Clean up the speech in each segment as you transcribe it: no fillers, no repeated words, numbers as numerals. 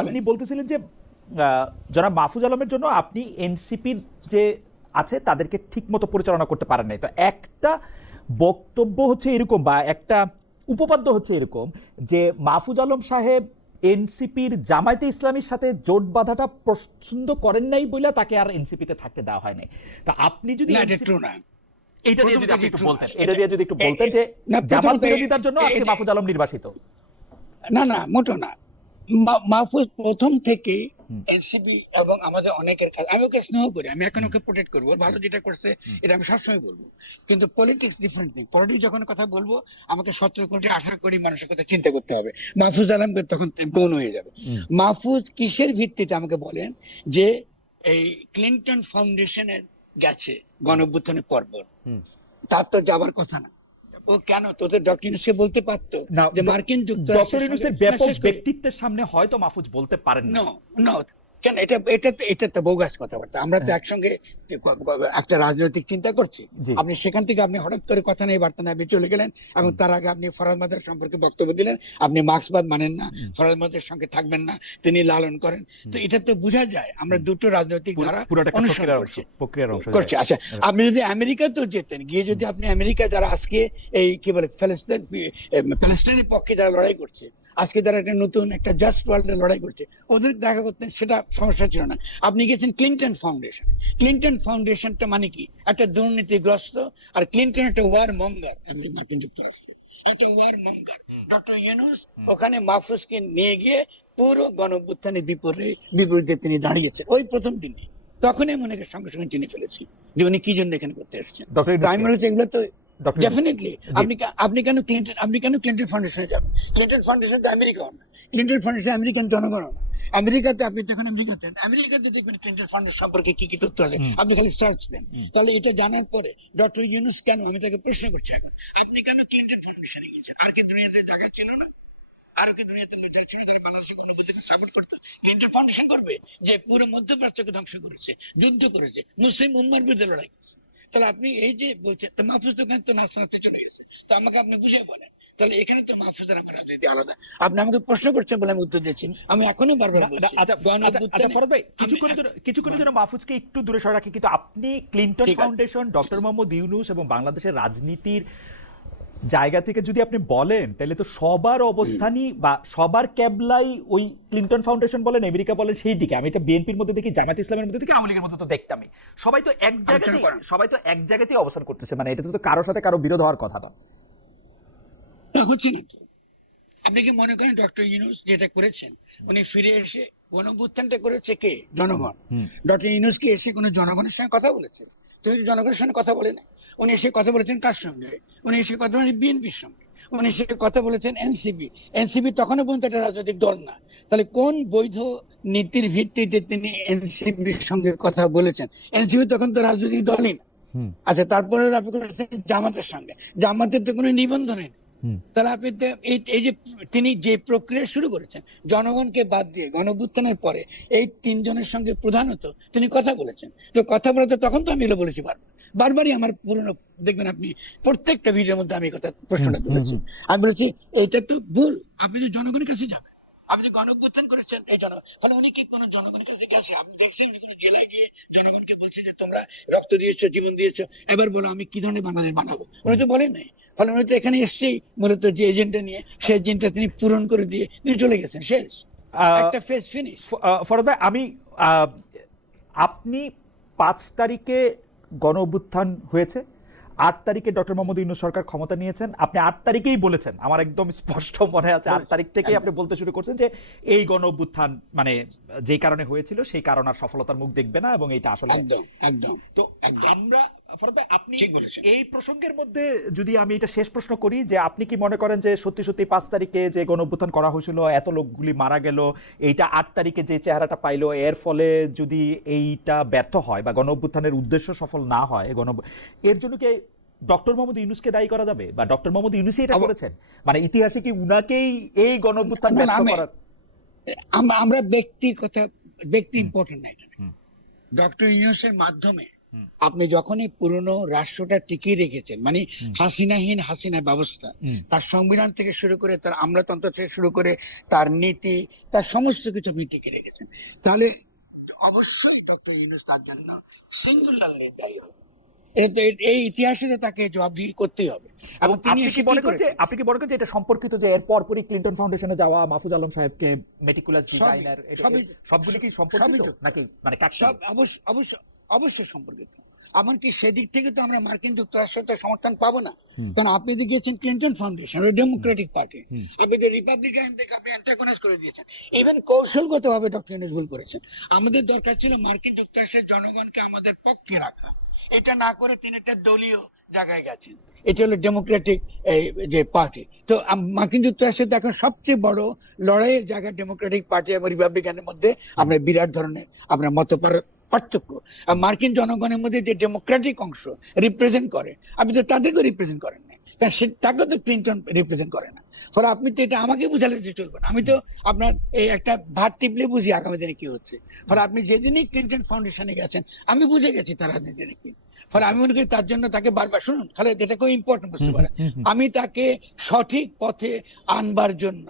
আপনি বলতেছিলেন যে জনাব মাহফুজ আলমের জন্য আপনি এনসিপির যে আছে তাদেরকে ঠিক মতো পরিচালনা করতে পারেন নাই। তো একটা বক্তব্য হচ্ছে এরকম, বা একটা উপপাদ্য হচ্ছে এরকম, যে মাহফুজ আলম সাহেব এনসিপির জামায়াতে ইসলামীর সাথে জোট বাঁধাটা পছন্দ করেন নাই বলে তাকে আর এনসিপিতে থাকতে দেওয়া হয় নাই। তা আপনি যদি এটা দিয়ে যদি আপনি একটু বলতেন, এটা দিয়ে যদি একটু বলতেন যে জামাত বিরোধিতার জন্য আজকে মাহফুজ আলম নির্বাসিত। না না, মোটো না। মাহফুজ প্রথম থেকে এনসিপি এবং আমাদের অনেকের কাছে, আমি ওকে স্নেহ করি, আমি এখন ওকে প্রোটেক্ট করবো, ভালো যেটা করছে এটা আমি সবসময় বলবো। কিন্তু পলিটিক্স ডিফারেন্ট থিং। পলিটিক্স যখন কথা বলবো আমাকে 17 কোটি 18 কোটি মানুষের কথা চিন্তা করতে হবে, মাহফুজ আলমকে তখন গৌণ হয়ে যাবে। মাহফুজ কিসের ভিত্তিতে আমাকে বলেন যে এই ক্লিন্টন ফাউন্ডেশনের গেছে গণঅভ্যুত্থানের পরপর, তার তো যাবার কথা না। ও কেন তোদের ডক্টর ইউনূসকে বলতে পারতো যে মার্কিন ডক্টর ইউনূসের ব্যাপক ব্যক্তিত্বের সামনে হয়তো মাহফুজ বলতে পারেন না। না, কেন? এটা তো বোগাস কথাবার্তা। আমরা তো একসঙ্গে একটা রাজনৈতিক চিন্তা করছি। আপনি সেখান থেকে আপনি হঠাৎ করে কথা নেই বার্তা না চলে গেলেন, এবং তার আগে আপনি ফরাদ মাদার সম্পর্কে বক্তব্য দিলেন। আপনি মার্ক্সবাদ মানেন না, ফরাদ মাদার সঙ্গে থাকবেন না, তিনি লালন করেন। তো এটা তো বোঝা যায় আমরা দুটো রাজনৈতিক ধারা অনুসরণ করছি। আচ্ছা, আপনি যদি আমেরিকাতেও যেতেন, গিয়ে যদি আপনি আমেরিকা যারা আজকে এই কি বলে প্যালেস্টাইনের পক্ষে যারা লড়াই করছে, আজকে তারা একটা নতুন একটা জাস্ট ওয়ার্ল্ডে লড়াই করছে, ওদের দেখা করতেন, সেটা সমস্যা ছিল না। আপনি গেছেন ক্লিন্টন ফাউন্ডেশন। ক্লিন্টন ফাউন্ডেশনটা মানে কি? একটা দুর্নীতিগ্রস্ত, আর ক্লিন্টন একটা ওয়ার মঙ্গার। মার্কিন যুক্তরাষ্ট্রে একটা ওয়ার মঙ্গার। ডক্টর ইউনূস ওখানে মাহফুজকে নিয়ে গিয়ে পুরো গণঅভ্যুত্থানের বিপরীতে তিনি দাঁড়িয়েছেন ওই প্রথম দিনে। তখনই মনে সঙ্গে সঙ্গে চিনে ফেলেছি যে উনি কি জন্য এখানে করতে এসেছেন। আমি মনে হচ্ছে এগুলো তো ডেফিনেটলি। আপনি কেন ক্লিন্টন ফাউন্ডেশনে যাবেন? ক্লিন্টন ফাউন্ডেশন তো আমেরিকা না, ক্লিন্টন ফাউন্ডেশন আমেরিকান জনগণ না। আমেরিকাতে আপনি দেখেন, আমেরিকাতে দেখবেন ক্লিন্টন ফাউন্ডেশন সম্পর্কে কি কি তথ্য আছে, আপনি খালি সার্চ দেন। তাহলে এটা জানার পরে ডক্টর ইউনূস কেন, আমি তাকে প্রশ্ন করছি এখন, আপনি কেন ক্লিন্টন ফাউন্ডেশনে গিয়েছেন? আর কি দুনিয়াতে জায়গা ছিল না? আর কি দুনিয়াতে ছিল তাকে বাংলাদেশের কোনো বিদেশকে সাপোর্ট করতে? ক্লিন্টন ফাউন্ডেশন করবে যে পুরো মধ্যপ্রাচ্যকে ধ্বংস করেছে, যুদ্ধ করেছে, মুসলিম উম্মার বিরুদ্ধে লড়াই করেছে। তাহলে আপনি এই যে বলছেন তো মাহফুজ তো নাসরাতে চলে গেছে, তো আমাকে আপনি বুঝে বলেন তাহলে এখানে তো মাহফুজের আমার রাজনীতি আলাদা। আপনি আমাকে প্রশ্ন করছেন বলে আমি উত্তর দিচ্ছি, আমি এখনো বারবার বলছি। আচ্ছা ফরদ ভাই, কিছুক্ষণের জন্য মাহফুজকে একটু দূরে সরে রাখি, কিন্তু আপনি Clinton foundation, doctor Mohammad Yunus এবং বাংলাদেশের রাজনীতির জায়গা থেকে যদি আপনি বলেন, তাহলে তো সবার অবস্থানই বা সবার ক্যাবলাই ওই ক্লিন্টন ফাউন্ডেশন বলেন, আমেরিকা বলেন, সেই দিকে। আমি এটা বিএনপির মধ্যে দেখি, জামায়াত ইসলামের মধ্যে দেখি, আওয়ামী লীগের মধ্যে তো দেখতামই। সবাই তো এক জায়গাতেই অবস্থান করতেছে, মানে এটা তো কারোর সাথে কারো বিরোধ হওয়ার কথা না। হচ্ছে না তো। আপনি কি মনে করেন ডক্টর ইউনূস যেটা করেছেন, উনি ফিরে এসে গণঅভ্যুত্থানটা করেছে কে? জনগণ। ডক্টর ইউনূস কি এসে কোনো জনগণের সঙ্গে কথা বলেছে? তুমি জনগণের সঙ্গে কথা বলে না। উনি এসে কথা বলেছেন কার সঙ্গে? উনি এসে কথা বলেছেন বিএনপির সঙ্গে। উনি এসে কথা বলেছেন এনসিপি তখনও পর্যন্ত একটা রাজনৈতিক দল না। তাহলে কোন বৈধ নীতির ভিত্তিতে তিনি এনসিপির সঙ্গে কথা বলেছেন? এনসিপি তখন তো রাজনৈতিক দলই না। আচ্ছা, তারপরে আপনি করেছেন জামাতের সঙ্গে, জামাতের তো কোনো নিবন্ধন নেই। তাহলে আপনি এই যে তিনি যে প্রক্রিয়া শুরু করেছেন জনগণকে বাদ দিয়ে গণঅভ্যুত্থানের পরে, এই তিনজনের সঙ্গে প্রধানত তিনি কথা বলেছেন। তো কথা বলতে তখন তো আমি এগুলো বলেছি বারবারই আমার পুরনো দেখবেন আপনি প্রত্যেকটা ভিডিওর মধ্যে আমি কথা প্রশ্নটা তুলেছি। আমি বলেছি এটা তো ভুল, আপনি যে জনগণের কাছে যাবেন, আপনি যে গণঅভ্যুত্থান করেছেন এই জনগণ, ফলে উনি কি কোনো জনগণের কাছে গেছে? আপনি দেখছেন উনি কোনো জেলায় গিয়ে জনগণকে বলছে যে তোমরা রক্ত দিয়েছো, জীবন দিয়েছো, এবার বলো আমি কি ধরনের বাংলাদেশ বানাবো? উনি তো বলেন নাই। ফলে উনি তো এখানে এসেই মূলত যে এজেন্ডা নিয়ে, সেই এজেন্ডা তিনি পূরণ করে দিয়ে তিনি চলে গেছেন, শেষ, একটা ফেজ ফিনিশ। ফরদ ভাই, আপনি 5 তারিখে গণ অভ্যুত্থান হয়েছে, 8 তারিখে ডক্টর মোহাম্মদ ইউনূস সরকার ক্ষমতা নিয়েছেন। আপনি 8 তারিখেই বলেছেন, আমার একদম স্পষ্ট মনে আছে, 8 তারিখ থেকেই আপনি বলতে শুরু করছেন যে এই গণ অভ্যুত্থান মানে যেই কারণে হয়েছিল সেই কারণ আর সফলতার মুখ দেখবে না, এবং এটা আসলে একদম। তো আমরা ফরদ ভাই, আপনি এই প্রসঙ্গের মধ্যে যদি আমি এটা শেষ প্রশ্ন করি, যে আপনি কি মনে করেন যে সত্যি সত্যি 5 তারিখে যে গণ অভ্যুত্থান করা হয়েছিল, এত লোকগুলি মারা গেল, এইটা 8 তারিখে যে চেহারাটা পাইলো, এর ফলে যদি এইটা ব্যর্থ হয় বা গণ অভ্যুত্থানের উদ্দেশ্য সফল না হয়, এর জন্য কি ডক্টর মোহাম্মদ ইউনূসকে দায়ী করা যাবে, বা ডক্টর মোহাম্মদ ইউনূসই এটা করেছেন? মানে ইতিহাসে কি উনাকেই এই গণ অভ্যুত্থান ব্যর্থ করার? আমরা ব্যক্তি ইম্পর্টেন্ট নাই। ডক্টর ইউনূসের মাধ্যমে আপনি যখনই পুরনো রাষ্ট্রটা টিকিয়ে রেখেছেন, মানে হাসিনাহীন হাসিনা ব্যবস্থা, তার সংবিধান থেকে শুরু করে তার আমলাতন্ত্র থেকে শুরু করে তার নীতি, তার সমস্ত কিছু আপনি টিকিয়ে রেখেছেন, তাহলে অবশ্যই ডক্টর ইউনূস তার জন্য সিঙ্গুলারলি দায়ী হবে। এই ইতিহাসে তো তাকে জবাবদিহি করতেই হবে। এবং তিনি আপনি কি মনে করেন যে এটা সম্পর্কিত যে এর পরপরই ক্লিন্টন ফাউন্ডেশনে যাওয়া মাহফুজ আলম সাহেবকে মেটিকুলাস ডিজাইনার সবগুলি কি সম্পর্কিত নাকি মানে সব অবশ্যই সম্পর্কিত। এমনকি সেদিক থেকে তো আমরা মার্কিন যুক্তরাষ্ট্রের সমর্থন পাবো না, কারণ আপনি তো গিয়েছেন ক্লিন্টন ফাউন্ডেশন, ডেমোক্রেটিক পার্টি, আপনি তো রিপাবলিকান থেকে আপনি অ্যান্টাগনাইজ করে দিয়েছেন। ইভেন কৌশলগত ভাবে ডক্টর ইউনূস ভুল করেছেন। আমাদের দরকার ছিল মার্কিন যুক্তরাষ্ট্রের জনগণকে আমাদের পক্ষে রাখা, এটা না করে তিনি একটা দলীয় জায়গায় গেছেন। এটা হলো ডেমোক্রেটিক যে পার্টি। তো মার্কিন যুক্তরাষ্ট্রে তো এখন সবচেয়ে বড় লড়াইয়ের জায়গা ডেমোক্রেটিক পার্টি এবং রিপাবলিকানের মধ্যে আমরা বিরাট ধরনের আপনার মত পার্থক্য। মার্কিন জনগণের মধ্যে যে ডেমোক্রেটিক অংশ রিপ্রেজেন্ট করে, আপনি তো তাদেরকে রিপ্রেজেন্ট করেন না, কারণ তাকে তো ক্লিন্টন রিপ্রেজেন্ট করে না। ফলে আপনি তো এটা আমাকে বুঝালে যে চলবে না। আমি তো আপনার এই একটা ভাত টিপলে বুঝি আগামী দিনে কি হচ্ছে। ফলে আপনি যেদিনই ক্লিন্টন ফাউন্ডেশনে গেছেন আমি বুঝে গেছি তার রাজনীতিটা কি। ফলে আমি মনে করি তার জন্য তাকে বারবার শুনুন, তাহলে এটা খুব ইম্পর্টেন্ট বুঝতে পারে, আমি তাকে সঠিক পথে আনবার জন্য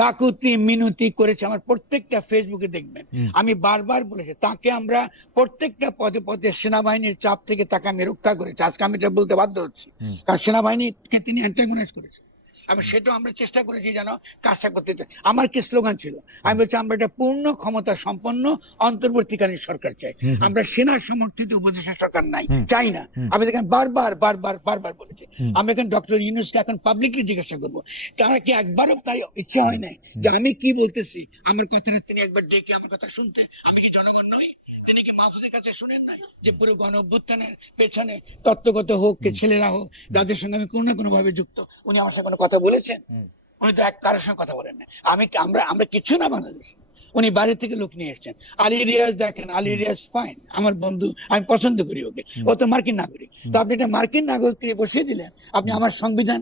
কাকুতি মিনতি করেছে। আমার প্রত্যেকটা ফেসবুকে দেখবেন আমি বারবার বলেছি তাকে আমরা প্রত্যেকটা পদে পদে সেনাবাহিনীর চাপ থেকে তাকে আমি রক্ষা করেছি। আজকে আমি এটা বলতে বাধ্য হচ্ছি, কারণ সেনাবাহিনীকে তিনি অ্যান্টাগনাইজ করেছেন। আমি সেটাও আমরা চেষ্টা করেছি যেন কাজটা করতে। আমার কি স্লোগান ছিল, আমি বলছি আমরা একটা পূর্ণ ক্ষমতা সম্পন্ন অন্তর্বর্তীকালীন সরকার চাই, আমরা সেনা সমর্থিত উপদেষ্টা সরকার নাই চাই না। আমি দেখেন বারবার বলেছি। আমি এখন ডক্টর ইউনূসকে এখন পাবলিকলি জিজ্ঞাসা করবো, তারা কি একবারও তাই ইচ্ছা হয় নাই যে আমি কি বলতেছি আমার কথাটা তিনি একবার ডেকে আমার কথা শুনতে? আমি কি জনগণ নই? তিনি কি মাহফুজের কাছে শুনেন নাই যে পুরো গণ অভ্যুত্থানের পেছনে তত্ত্বগত হোক কে ছেলেরা হোক যাদের সঙ্গে আমি কোনো না কোনো ভাবে যুক্ত, উনি আমার সঙ্গে কোনো কথা বলেছেন? উনি তো এক কারোর সঙ্গে কথা বলেন না। আমরা কিছু না বাংলাদেশ। উনি বাইরে থেকে লোক নিয়ে এসছেন। আলী রিয়াজ দেখেন, আলী রিয়াজ ফাইন, আমার বন্ধু, আমি পছন্দ করি ওকে, ও তো মার্কিন নাগরিক। তো আপনি একটা মার্কিন নাগরিককে বসিয়ে দিলেন আপনি আমার সংবিধান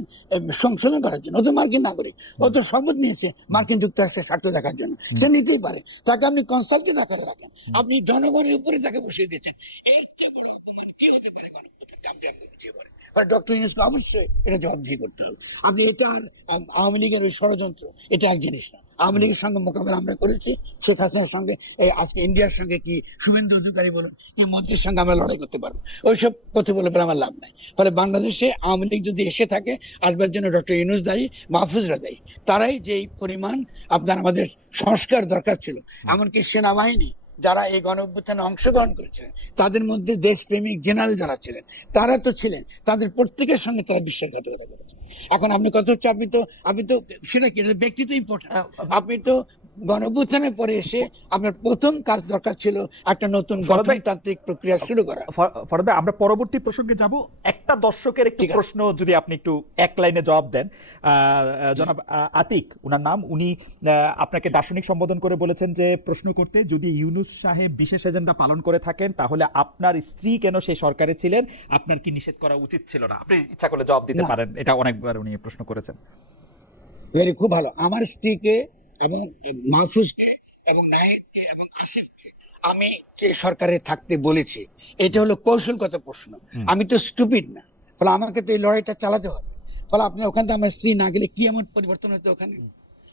সংশোধন করার জন্য। ও তো মার্কিন নাগরিক, ও তো শপথ নিয়েছে মার্কিন যুক্তরাষ্ট্রের স্বার্থ দেখার জন্য, সে নিতেই পারে। তাকে আপনি কনসালটেন্ট আকারে রাখেন, আপনি জনগণের উপরে তাকে বসিয়ে দিয়েছেন। এর চেয়ে বড় অপমান কি হতে পারে ডক্টর ইউনূসকে অবশ্যই এটা জবাবদিহি করতে হবে। আপনি এটা আওয়ামী লীগের ওই ষড়যন্ত্র, এটা এক জিনিস না। আওয়ামী লীগের সঙ্গে মোকাবেলা আমরা করেছি, শেখ হাসিনার সঙ্গে, এই আজকে ইন্ডিয়ার সঙ্গে কি শুভেন্দু অধিকারী বলুন, এই মন্ত্রীর সঙ্গে আমরা লড়াই করতে পারবো। ওইসব কথা বলে আমার লাভ নাই। ফলে বাংলাদেশে আওয়ামী লীগ যদি এসে থাকে, আসবার জন্য ডক্টর ইউনূস দায়ী, মাহফুজরা দায়ী। তারাই যেই পরিমাণ আপনার আমাদের সংস্কার দরকার ছিল, এমনকি সেনাবাহিনী যারা এই গণ অভ্যুত্থানে অংশগ্রহণ করেছিলেন তাদের মধ্যে দেশপ্রেমিক জেনারেল যারা ছিলেন তারা তো ছিলেন, তাদের প্রত্যেকের সঙ্গে তারা বিশ্বাসঘাতকতা করেছে। এখন আপনি কথা হচ্ছে আপনি তো সেটা কি ব্যক্তি তো ইম্পর্টেন্ট। আপনি তো গণ অভ্যুত্থানের পরে এসে আপনার প্রথম কাজ দরকার ছিল একটা নতুন গণতান্ত্রিক প্রক্রিয়া শুরু করা। ফরহাদ ভাই, আমরা পরবর্তী প্রসঙ্গে যাব। একটা দর্শকের একটু প্রশ্ন যদি আপনি একটু এক লাইনে জবাব দেন। জনাব আতিক উনার নাম, উনি আপনাকে দার্শনিক সম্বোধন করে বলেছেন যে প্রশ্ন করতে, যদি ইউনূস সাহেব বিশেষ এজেন্ডা পালন করে থাকেন তাহলে আপনার স্ত্রী কেন সেই সরকারে ছিলেন, আপনার কি নিষেধ করা উচিত ছিল না? আপনি ইচ্ছা করলে জবাব দিতে পারেন, এটা অনেকবার উনি প্রশ্ন করেছেন। ভেরি খুব ভালো। আমার স্ত্রীকে এবং মাহফুজকে এবং নাহিদকে এবং আসিফকে আমি যে সরকারে থাকতে বলেছি, এটা হলো কৌশলগত প্রশ্ন। আমি তো স্টুপিড না, ফলে আমাকে তো এই লড়াইটা চালাতে হবে। ফলে আপনি ওখান থেকে আমার স্ত্রী না গেলে কি এমন পরিবর্তন হতো ওখানে?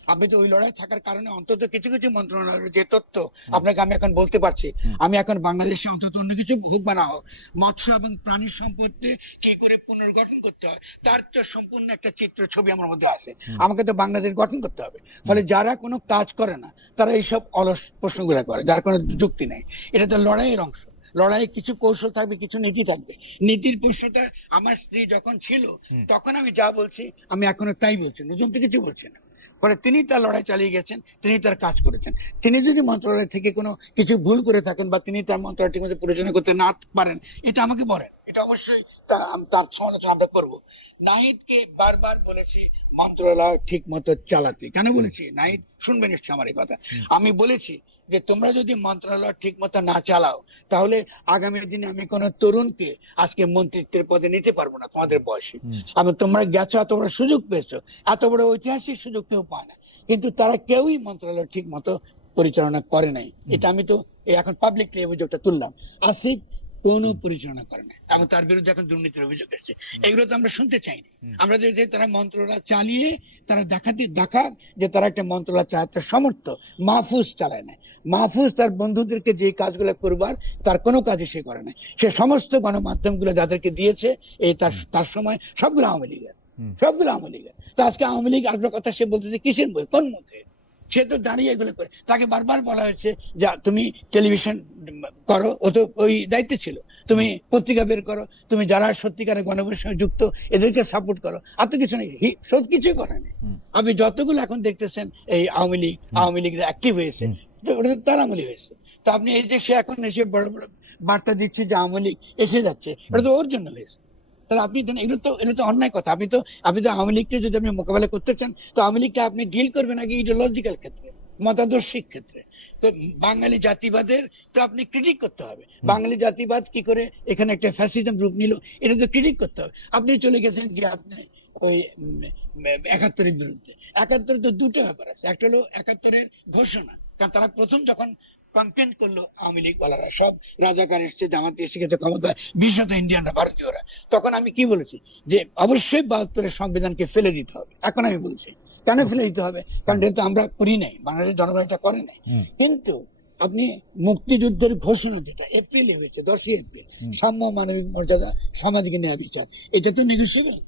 আপনি তো ওই লড়াই থাকার কারণে অন্তত কিছু কিছু মন্ত্রণালয়ের যে তথ্য আপনাকে আমি এখন বলতে পারছি, আমি এখন বাংলাদেশে অন্তত অন্য কিছু হোক বা না হোক, মৎস্য এবং প্রাণী সম্পদকে কি করে পুনর্গঠন করতে হয় তার তো সম্পূর্ণ একটা চিত্র ছবি আমার মধ্যে আছে। আমাকে তো বাংলাদেশ গঠন করতে হবে। ফলে যারা কোনো কাজ করে না তারা এইসব অলস প্রশ্নগুলো করে, যার কোনো যুক্তি নেই। এটা তো লড়াইয়ের অংশ। লড়াই কিছু কৌশল থাকবে, কিছু নীতি থাকবে। নীতির প্রশ্নটা আমার স্ত্রী যখন ছিল তখন আমি যা বলছি আমি এখনো তাই বলছি, নতুন তো কিছু বলছি না। ফলে তিনি তার লড়াই চালিয়ে গেছেন, তিনি তার কাজ করেছেন। তিনি যদি মন্ত্রণালয় থেকে কোনো কিছু ভুল করে থাকেন বা তিনি তার মন্ত্রণালয় ঠিক মতো পরিচালনা করতে না পারেন, এটা আমাকে বলেন, এটা অবশ্যই তার সমালোচনা আমরা করবো। নাহিদকে বারবার বলেছি মন্ত্রণালয় ঠিক মতো চালাতে। কেন বলেছি? নাহিদ শুনবে নিশ্চয় আমার এই কথা। আমি বলেছি যে তোমরা যদি মন্ত্রণালয় ঠিক মতো না চালাও তাহলে আগামী দিনে আমি কোনো তরুণকে আজকে মন্ত্রিত্বের পদে নিতে পারবো না তোমাদের বয়সে। আমি তোমরা গেছো, এত বড় সুযোগ পেয়েছো, এত বড় ঐতিহাসিক সুযোগ কেউ পায় না, কিন্তু তারা কেউই মন্ত্রণালয় ঠিক মতো পরিচালনা করে নাই। এটা আমি তো এখন পাবলিকলি অভিযোগটা তুললাম। আসিফ কোনো পরিচালনা করে না, এবং তার বিরুদ্ধে এখন দুর্নীতির অভিযোগ এসেছে। এগুলো তো আমরা শুনতে চাইনি। আমরা যে তারা মন্ত্রণালয় চালিয়ে তারা দেখাক যে তারা একটা মন্ত্রণালয় চালাতে সমর্থ। মাহফুজ চালায় না। মাহফুজ তার বন্ধুদেরকে যে কাজগুলো করবার তার কোনো কাজই সে করে না। সে সমস্ত গণমাধ্যমগুলো যাদেরকে দিয়েছে এই তার সময় সবগুলো আওয়ামী লীগের, সবগুলো আওয়ামী লীগের। তো আজকে আওয়ামী লীগ আসবার কথা সে বলতেছে কিসের বই, কোন মুখে? সে তো দাঁড়িয়ে এগুলো করে। তাকে বারবার বলা হয়েছে যে তুমি টেলিভিশন করো, ও তো ওই দায়িত্বে ছিল, তুমি পত্রিকা বের করো, তুমি যারা সত্যিকারের গণভোটের সঙ্গে যুক্ত এদেরকে সাপোর্ট করো। আর তো কিছু নেই, সব কিছুই করে নেই। আপনি যতগুলো এখন দেখতেছেন এই আওয়ামী লীগরা অ্যাক্টিভ হয়েছে, তো ওটা তো তার আমলি হয়েছে। তো আপনি এই যে সে এখন এসে বড় বড় বার্তা দিচ্ছে যে আওয়ামী লীগ এসে যাচ্ছে, ওটা তো ওর জন্য হয়েছে। তাহলে আপনি এগুলো তো অন্যায় কথা। আপনি তো আওয়ামী লীগকে যদি আপনি মোকাবেলা করতে চান, তো আওয়ামী লীগকে আপনি ডিল করবেন আগে ইডিওলজিক্যাল ক্ষেত্রে, মতাদর্শিক ক্ষেত্রে। তো বাঙালি জাতিবাদের তো আপনি ক্রিটিক করতে হবে। বাঙালি জাতিবাদ কি করে এখানে একটা ফ্যাসিজম রূপ নিল, এটা তো ক্রিটিক করতে হবে। আপনি চলে গেছেন যে আপনি ওই ৭১-এর বিরুদ্ধে। ৭১-এর তো দুটো ব্যাপার আছে। একটা হলো ৭১-এর ঘোষণা, কারণ তারা প্রথম যখন কমপ্লেন করলো আওয়ামী লীগ বলারা, সব রাজাকার এসছে, জামাতে এসে গেছে ক্ষমতায়, বিশেষত ইন্ডিয়ানরা, ভারতীয়রা। তখন আমি কি বলেছি যে অবশ্যই ৭২-এর সংবিধানকে ফেলে দিতে হবে। এখন আমি বলছি কেন ফেলে দিতে হবে, কারণ এটা তো আমরা করি নাই, বাংলাদেশের জনগণ এটা করে নাই। কিন্তু আপনি মুক্তিযুদ্ধের ঘোষণা যেটা এপ্রিলে হয়েছে, 10ই এপ্রিল, সাম্য, মানবিক মর্যাদা, সামাজিক ন্যায় বিচার, এটা তো নেগোসিয়েবল।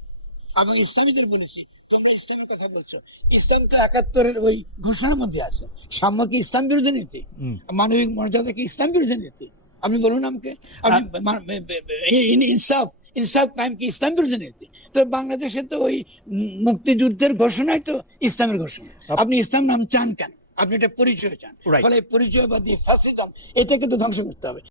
এবং ইসলামীদের বলেছি, তোমরা ইসলামের কথা বলছো, ইসলাম তো ৭১-এর ওই ঘোষণার মধ্যে আছে। সাম্য কি ইসলাম বিরোধী নীতি? মানবিক মর্যাদা কি ইসলাম বিরোধী নীতি? আপনি বলুন আমাকে। আপনি ইনসাফ কায়েম কি ইসলাম বিরোধী নীতি? তো বাংলাদেশে তো ওই মুক্তিযুদ্ধের ঘোষণায় তো ইসলামের ঘোষণা। আপনি ইসলাম নাম চান কেন? আপনি একটা পরিচয় চান। ফলে পরিচয়বাদী ফ্যাসিজম এটাকে তো ধ্বংস করতে হবে।